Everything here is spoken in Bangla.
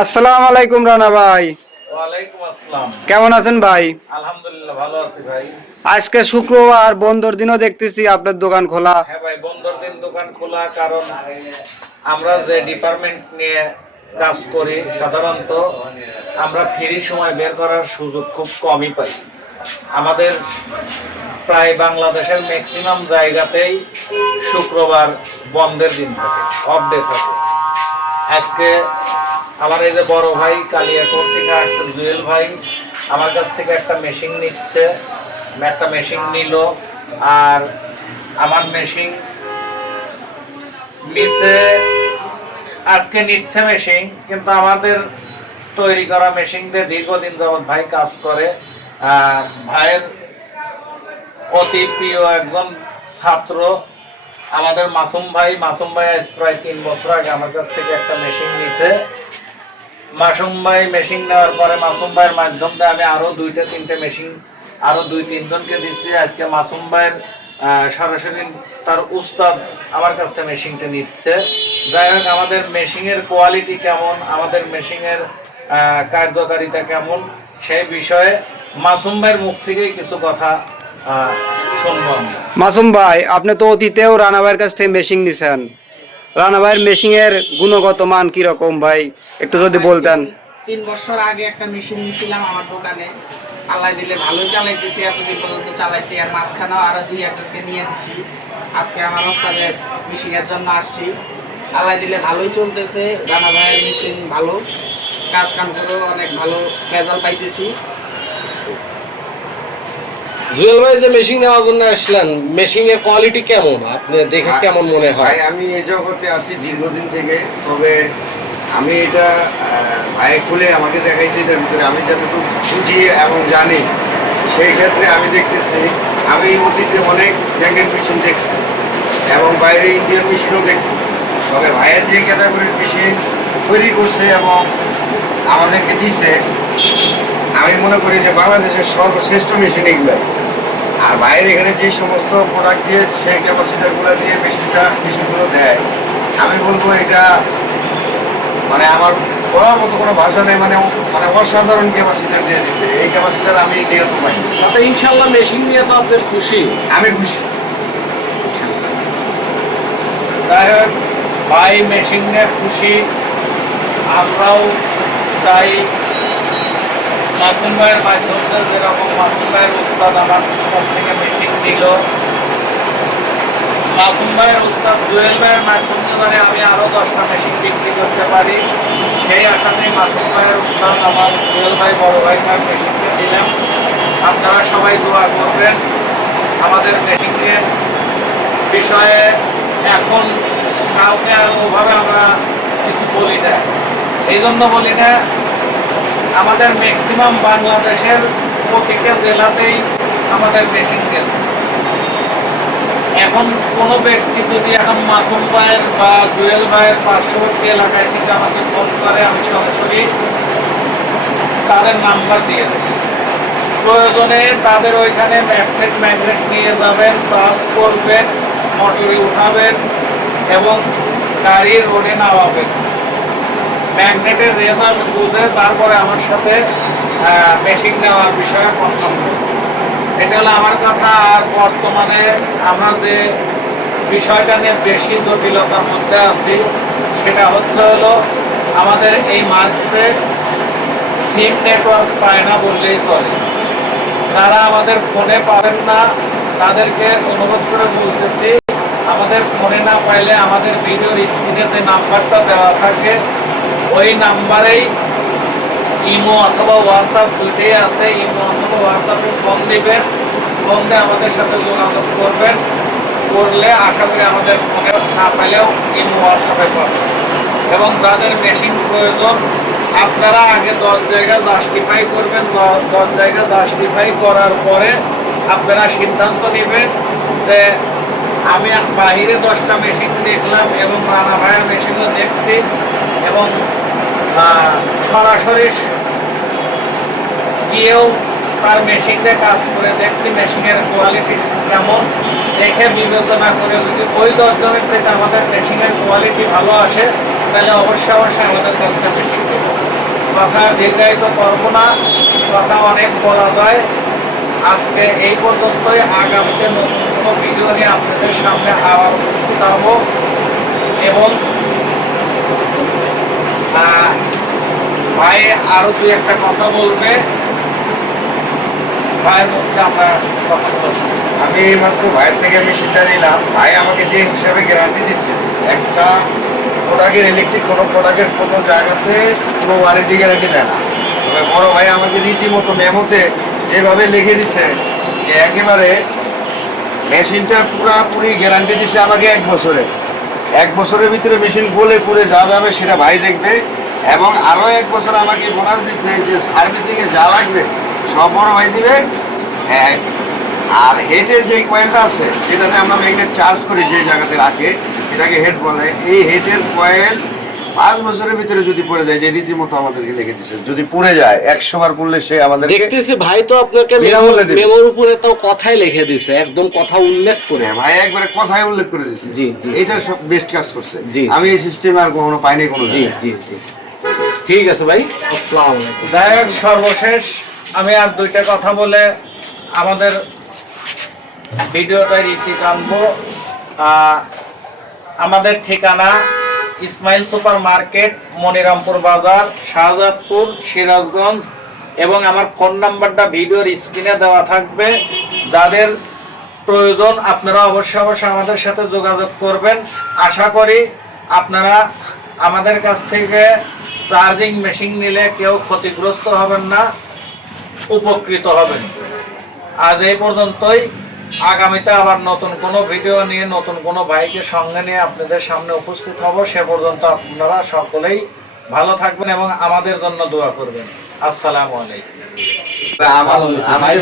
আসসালামু আলাইকুম রানা ভাই। ওয়ালাইকুম আসসালাম। কেমন আছেন ভাই? আলহামদুলিল্লাহ ভালো আছি ভাই। আজকে শুক্রবার, বন্ধর দিনও দেখতেছি আপনার দোকান খোলা। হ্যাঁ ভাই, বন্ধর দিন দোকান খোলা, কারণ আমরা যে ডিপার্টমেন্ট নিয়ে কাজ করি সাধারণত আমরা ফ্রি সময় বের করার সুযোগ খুব কমই পাই। আমাদের প্রায় বাংলাদেশের ম্যাক্সিমাম জায়গাতেই শুক্রবার বন্ধের দিন থাকে, অফ ডে থাকে। আজকে আমার এই যে বড় ভাই কালিয়াকোট থেকে আসছে জুয়েল ভাই, আমার কাছ থেকে একটা মেশিন নিচ্ছে, একটা মেশিন নিল। আর আমার মেশিন নিচ্ছে, আজকে নিচ্ছে মেশিন, কিন্তু আমাদের তৈরি করা মেশিন দিয়ে দীর্ঘদিন যাবৎ ভাই কাজ করে। ভাইয়ের অতি প্রিয় একজন ছাত্র আমাদের মাসুম ভাই আজ প্রায় 3 বছর আগে আমার কাছ থেকে একটা মেশিন নিছে। মাসুম ভাই মেশিন নেওয়ার পরে মাসুম ভাইয়ের মাধ্যমে আমি আরো 2-3টে মেশিন আরো 2-3 জনকে দিচ্ছি। আজকে মাসুম ভাইয়ের সরাসরি তার উস্তাদ আমার কাছ থেকে মেশিনটা নিচ্ছে। যাই হোক, আমাদের মেশিনের কোয়ালিটি কেমন, আমাদের মেশিনের কার্যকারিতা কেমন, সেই বিষয়ে মাসুম ভাইয়ের মুখ থেকেই কিছু কথা শুনবো আমরা। মাসুম ভাই, আপনি তো অতীতেও রানা ভাইয়ের কাছ থেকে মেশিন নিছেন। রানা ভাইয়ের মেশিনের গুণগত মান কিরকম ভাই, একটু যদি বলতেন। 3 বছর আগে একটা মেশিন নিয়েছিলাম আমার দোকানে, আল্লাহ দিলে ভালোই চালাইতেছি, এতদিন পর্যন্ত চালাইছি। আর মাঝখানেও আরো 2-1জনকে নিয়ে দিছি। আজকে আমার ওস্তাদের মেশিনের জন্য আসছি, আল্লাহ দিলে ভালোই চলতেছে। রানা ভাইয়ের মেশিন ভালো, কাজ কাম করেও অনেক ভালো রেজাল্ট পাইতেছি। জুয়েল ভাই, যে মেশিন নেওয়ার জন্য আসলেন, মেশিনের কোয়ালিটি কেমন, আপনি দেখে কেমন মনে হয়? ভাই, আমি এই জগতে আছি দীর্ঘদিন থেকে, তবে আমি এটা ভাই খুলে আমাকে দেখাইছি। এটার ভিতরে আমি যতটুকু বুঝি এবং জানি, সেই ক্ষেত্রে আমি দেখতেছি, আমি অতীতে অনেক ব্যাংকের মেশিন দেখছি এবং বাইরে ইন্ডিয়ান মেশিনও দেখছি। তবে ভাইয়ের যে ক্যাটাগরির মেশিন তৈরি করছে এবং আমাদেরকে দিছে, আমি মনে করি যে বাংলাদেশের সর্বশ্রেষ্ঠ মেশিন এগুলো। আর বাইরে এখানে যে সমস্ত প্রোডাক্ট দিয়ে সেই ক্যাপাসিটারগুলো দিয়ে মেশিনগুলো দেয়, আমি বলবো এটা মানে আমার বলার মতো কোনো ভাষা নেই। মানে অসাধারণ ক্যাপাসিটার দিয়ে দিচ্ছে। এই ক্যাপাসিটার আমি নিয়ত পাই। তাতে ইনশাল্লাহ মেশিন নিয়ে তো আপনি খুশি? আমি খুশি। যাই হোক, ভাই মেশিন নিয়ে খুশি, আমরাও তাই। মাসুম ভাইয়ের মাধ্যমে যেরকম মাসুম ভাইয়ের উস্তাদ আমার কাছ থেকে মেশিন নিল, মাসুম ভাইয়ের উস্তাদ জুয়েল ভাইয়ের মাধ্যমে মানে আমি আরো 10টা মেশিন বিক্রি করতে পারি, সেই আশাতেই মাসুম ভাইয়ের উস্তাদ আমার জুয়েল ভাই বড় ভাই তার মেশিনকে দিলাম। আপনারা সবাই দোয়া করবেন আমাদের মেশিনের বিষয়ে। এখন কাউকে আর ওভাবে আমরা কিছু বলি না, এই জন্য বলি না, আমাদের ম্যাক্সিমাম বাংলাদেশের প্রতিটা জেলাতেই আমাদের মেশিন গেছে। এখন কোনো ব্যক্তি যদি এখন মাসুম ভাইয়ের বা জুয়েল ভাইয়ের পার্শ্ববর্তী এলাকায় থেকে আমাকে ফোন করে, আমি সরাসরি তাদের নাম্বার দিয়ে দেব। প্রয়োজনে তাদের ওইখানে ম্যাগনেট নিয়ে যাবেন, চার্জ করবেন, মোটরে উঠাবেন এবং গাড়ির রোডে নামাবেন। ম্যাগনেটের রেজাল্ট বুঝে তারপরে আমার সাথে মেশিন নেওয়ার বিষয়ে কথা বলব। এটা হলো আমার কথা। আর বর্তমানে আমরা যে বিষয়টা নিয়ে বেশি জটিলতার মধ্যে আছি, সেটা হলো আমাদের এই মার্কেটে সিম নেটওয়ার্ক পায় না বললেই চলে। যারা আমাদের ফোনে পাবেন না, তাদেরকে অনুরোধ করে বলতেছি, আমাদের ফোনে না পাইলে আমাদের ভিডিওর স্ক্রিনে যে নাম্বারটা দেওয়া থাকে, ওই নাম্বারেই ইমো অথবা হোয়াটসঅ্যাপ দুইটাই আছে, ইমো অথবা হোয়াটসঅ্যাপে ফোন দিবেন, ফোন দিয়ে আমাদের সাথে যোগাযোগ করবেন। করলে আশা করি আমাদের ফোনে না পাইলেও ইমো হোয়াটসঅ্যাপে পাবেন। এবং যাদের মেশিন প্রয়োজন, আপনারা আগে 10 জায়গা জাস্টিফাই করবেন। 10 জায়গা জাস্টিফাই করার পরে আপনারা সিদ্ধান্ত নেবেন যে আমি বাহিরে 10টা মেশিন দেখলাম এবং রানা ভাইয়ের মেশিনও দেখছি এবং সরাসরি গিয়েও তার মেশিনে কাজ করে দেখছি মেশিনের কোয়ালিটি কেমন, দেখে বিবেচনা করে যদি ওই 10 জনের থেকে আমাদের মেশিনের কোয়ালিটি ভালো আসে, তাহলে অবশ্যই আমাদের কাছে মেশিন দেবো। কথা দীর্ঘায়িত করবো না, কথা অনেক বলা যায়। আজকে এই পর্যন্তই। আগামীতে নতুন কোনো ভিডিও নিয়ে আপনাদের সামনে আবার উপস্থিত হবো এবং ভাই আরো দুই একটা কথা বলবে, ভাইয়ের মধ্যে আমরা কথা বলছি। আমি মাত্র ভাইয়ের থেকে মেশিনটা নিলাম। ভাই আমাকে যে হিসাবে গ্যারান্টি দিচ্ছে, একটা প্রোডাক্টের ইলেকট্রিক কোনো প্রোডাক্টের কোনো জায়গাতে কোনো ওয়ারেন্টি গ্যারান্টি দেয় না। তবে বড় ভাই আমাকে রীতিমতো মেমোতে যেভাবে লিখে দিচ্ছে যে একেবারে মেশিনটার পুরোপুরি গ্যারান্টি দিচ্ছে আমাকে 1 বছরে। 1 বছরের ভিতরে মেশিন গলে পুড়ে যা যাবে সেটা ভাই দেখবে, এবং আরও 1 বছর আমাকে বোনাস দিচ্ছে যে সার্ভিসিংয়ে যা লাগবে সব বড় ভাই দিবে। আর হেডের যে কয়েলটা আছে যেটাতে আমরা ম্যাগনেট চার্জ করি, যে জায়গাতে রাখে এটাকে হেড বলে, এই হেডের কয়েল 5 বছরের ভিতরে যদি পড়ে যায়, যে রীতিমতো আমাদেরকে লিখে দিচ্ছে, যদি পড়ে যায় 100 বার পড়লে সে আমাদের দেখতেছি ভাই তো আপনাকে বিনামূল্যে দিবে। মেমোর উপরে তো কথাই লিখে দিছে, একদম কথা উল্লেখ করে। ভাই একবারে কথাই উল্লেখ করে দিচ্ছে। জি, জি। এটা সব বেস্ট কাজ করছে। জি। আমি এই সিস্টেম আর কখনো পাইনি কোনো জি জায়গায়। জি জি, ঠিক আছে ভাই, আসসালামু আলাইকুম। যাই হোক, সর্বশেষ আমি আর দুইটা কথা বলে আমাদের ভিডিওটা রীতি টানবো। আমাদের ঠিকানা ইসমাইল সুপার মার্কেট, মনিরামপুর বাজার, শাহজাদপুর, সিরাজগঞ্জ, এবং আমার ফোন নাম্বারটা ভিডিওর স্ক্রিনে দেওয়া থাকবে। যাদের প্রয়োজন আপনারা অবশ্যই আমাদের সাথে যোগাযোগ করবেন। আশা করি আপনারা আমাদের কাছ থেকে চার্জিং মেশিন নিলে কেউ ক্ষতিগ্রস্ত হবেন না, উপকৃত হবেন। আজ এই পর্যন্তই। আগামীতে আবার নতুন কোনো ভিডিও নিয়ে নতুন কোনো ভাইকে সঙ্গে নিয়ে আপনাদের সামনে উপস্থিত হব। সে পর্যন্ত আপনারা সকলেই ভালো থাকবেন এবং আমাদের জন্য দোয়া করবেন। আসসালামু আলাইকুম। আমার- ভালো হয়েছে, ভাই।